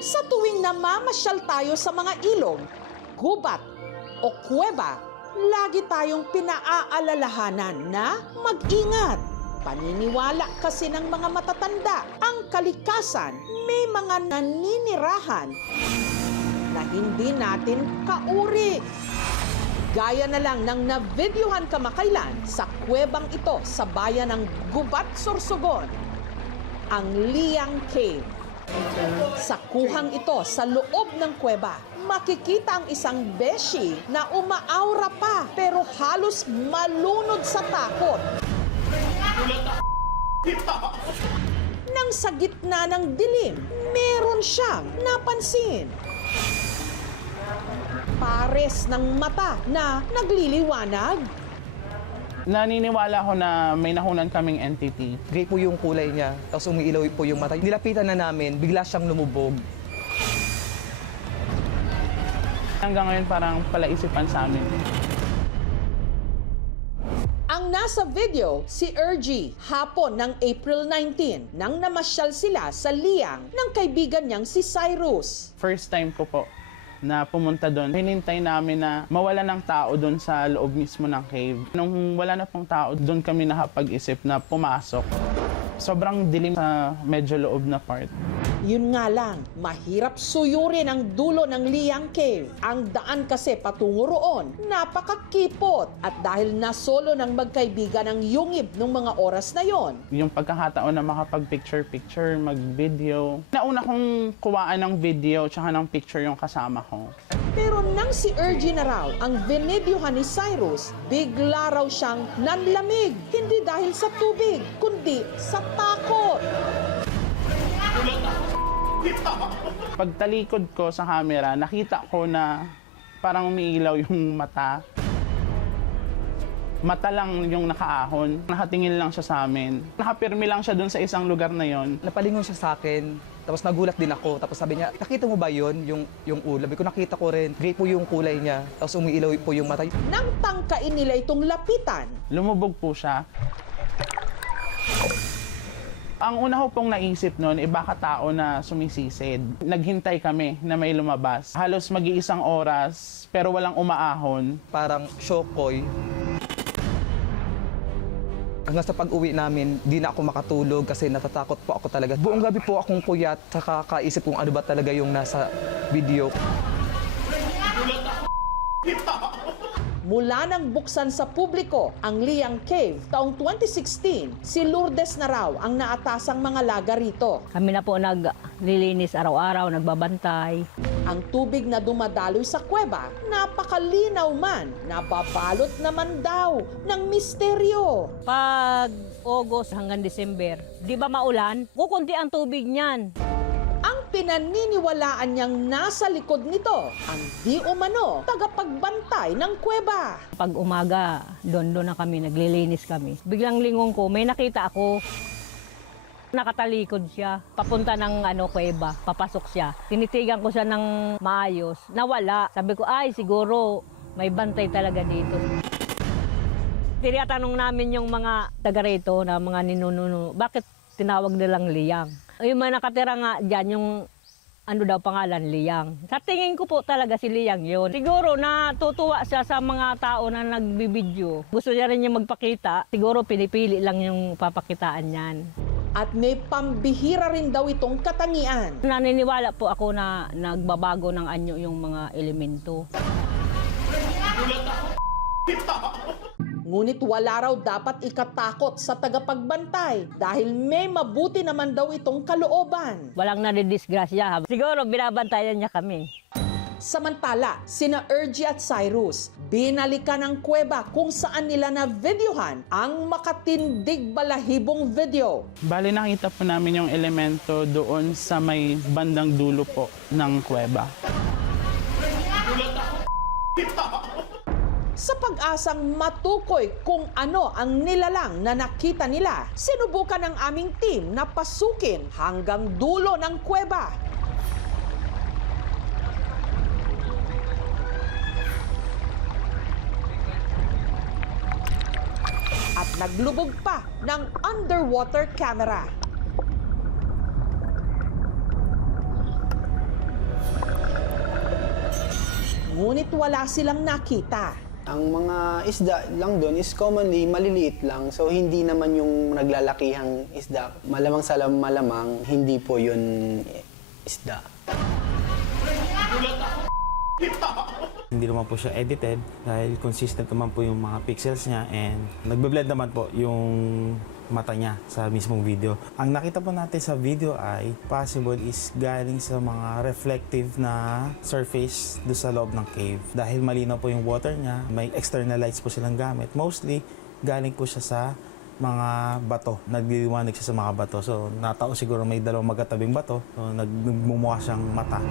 Sa tuwing namamasyal tayo sa mga ilog, gubat o kuweba, lagi tayong pinaaalalahanan na mag-ingat. Paniniwala kasi ng mga matatanda, ang kalikasan may mga naninirahan na hindi natin kauri. Gaya na lang ng navideohan kamakailan sa kuwebang ito sa bayan ng Gubat, Sorsogon, ang Liang Cave. Sa kuhang ito sa loob ng kuweba, makikita ang isang beshi na umaaura pa pero halos malunod sa takot. Nang sa gitna ng dilim, meron siyang napansin. Pares ng mata na nagliliwanag. Naniniwala ko na may nahunan kaming entity. Gray po yung kulay niya, tapos umiilaw po yung mata. Nilapitan na namin, bigla siyang lumubog. Hanggang ngayon parang palaisipan sa amin. Ang nasa video, si Ergie, hapon ng April 19, nang namasyal sila sa Liang ng kaibigan niyang si Cyrus. First time ko po na pumunta doon. Hinintay namin na mawala ng tao doon sa loob mismo ng cave. Nung wala na pong tao, doon kami nakapag-isip na pumasok. Sobrang dilim sa medyo loob na part. Yun nga lang, mahirap suyurin ang dulo ng Liang Cave. Ang daan kasi patungo roon, napakakipot. At dahil nasolo ng magkaibigan ang yungib ng mga oras na yon, Yung pagkakataon na makapag-picture-picture, mag-video. Nauna kong kuwaan ng video tsaka ng picture yung kasama ko. pero nang si Ergie na raw ang binidyohan ni Cyrus, bigla raw siyang nanlamig. Hindi dahil sa tubig, kundi sa takot. Pagtalikod ko sa camera, nakita ko na parang umiilaw yung mata. Mata lang yung nakaahon. Nakatingin lang siya sa amin. Nakapirmi lang siya dun sa isang lugar na yon. Napalingon siya sa akin, tapos nagulat din ako. Tapos sabi niya, nakita mo ba yon yung ulap? Sabi ko, nakita ko rin. Gray po yung kulay niya, tapos umiilaw po yung mata. Nang tangkain nila itong lapitan, Lumubog po siya. Ang una ko pong naisip noon, baka tao na sumisisid. Naghintay kami na may lumabas. Halos mag-iisang oras, pero walang umaahon. Parang shokoy. Hanggang sa pag-uwi namin, di na ako makatulog kasi natatakot po ako talaga. Buong gabi po akong puyat, saka kaisip kung ano ba talaga yung nasa video. mula nang buksan sa publiko ang Liang Cave taong 2016, si Lourdes na raw ang naatasang mga laga rito. Kami na po naglilinis araw-araw, nagbabantay. Ang tubig na dumadaloy sa kuweba, napakalinaw man, nababalot naman daw ng misteryo. Pag August hanggang December, di ba maulan? Kukunti ang tubig niyan. Ang pinaniniwalaan niyang nasa likod nito, ang di umano tagapagbantay ng kuweba. Pag umaga, doon na kami, naglilinis kami. Biglang lingon ko, may nakita ako. Nakatalikod siya, papunta ng kuweba, papasok siya. Tinitigan ko siya ng maayos, nawala. Sabi ko, ay siguro may bantay talaga dito. Tinatanong namin yung mga taga rito na mga ninununo, bakit tinawag nilang Liang? Yung mga nakatira nga dyan, yung pangalan, Liang. Sa tingin ko po talaga si Liang yun. Siguro natutuwa siya sa mga tao na nagbibideo. Gusto niya rin yung magpakita. Siguro pinipili lang yung papakitaan niyan. At may pambihira rin daw itong katangian. Naniniwala po ako na nagbabago ng anyo yung mga elemento. Ngunit wala raw dapat ikatakot sa tagapagbantay dahil may mabuti naman daw itong kalooban. Walang nadidisgrasya. Siguro binabantayan niya kami. Samantala, sina Ergie at Cyrus, binalikan ang kuweba kung saan nila na-videohan ang makatindig balahibong video. Bali nakita po namin yung elemento doon sa may bandang dulo po ng kuweba. Sa pag-asang matukoy kung ano ang nilalang na nakita nila, sinubukan ng aming team na pasukin hanggang dulo ng kuweba. At naglubog pa ng underwater camera. Ngunit wala silang nakita. Ang mga isda lang doon is commonly maliliit lang. So hindi naman yung naglalakihang isda. Malamang sa malamang, hindi po yun isda. Hindi naman po siya edited dahil consistent naman po yung mga pixels niya and nagbe-blend naman po yung mata niya sa mismong video. Ang nakita po natin sa video ay possible is galing sa mga reflective na surface do sa loob ng cave. Dahil malinaw po yung water niya, may external lights po silang gamit. Mostly, galing po siya sa mga bato. Nagliliwanag siya sa mga bato. So, natao siguro may dalawang magkatabing bato. So, nagmumukha siyang mata.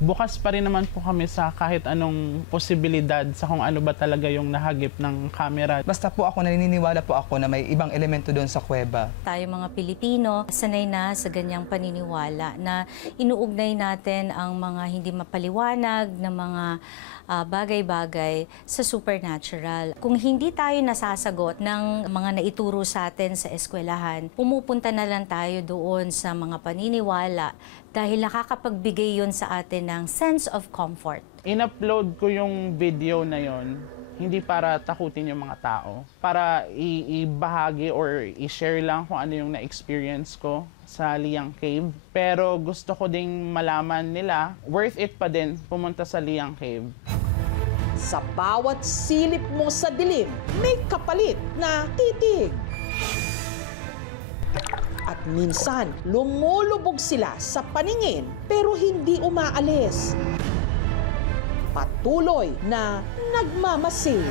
Bukas pa rin naman po kami sa kahit anong posibilidad sa kung ano ba talaga yung nahagip ng camera. Basta po ako, naniniwala po ako na may ibang elemento doon sa kuweba. Tayo mga Pilipino, sanay na sa ganyang paniniwala na inuugnay natin ang mga hindi mapaliwanag na mga bagay-bagay sa supernatural. Kung hindi tayo nasasagot ng mga naituro sa atin sa eskwelahan, pumupunta na lang tayo doon sa mga paniniwala dahil nakakapagbigay yun sa atin ng sense of comfort. In-upload ko yung video na yon hindi para takutin yung mga tao, para ibahagi or i-share lang kung ano yung na-experience ko sa Liang Cave. Pero gusto ko ding malaman nila, worth it pa din pumunta sa Liang Cave. Sa bawat silip mo sa dilim, may kapalit na titig. At minsan, lumulubog sila sa paningin pero hindi umaalis. Patuloy na nagmamasid.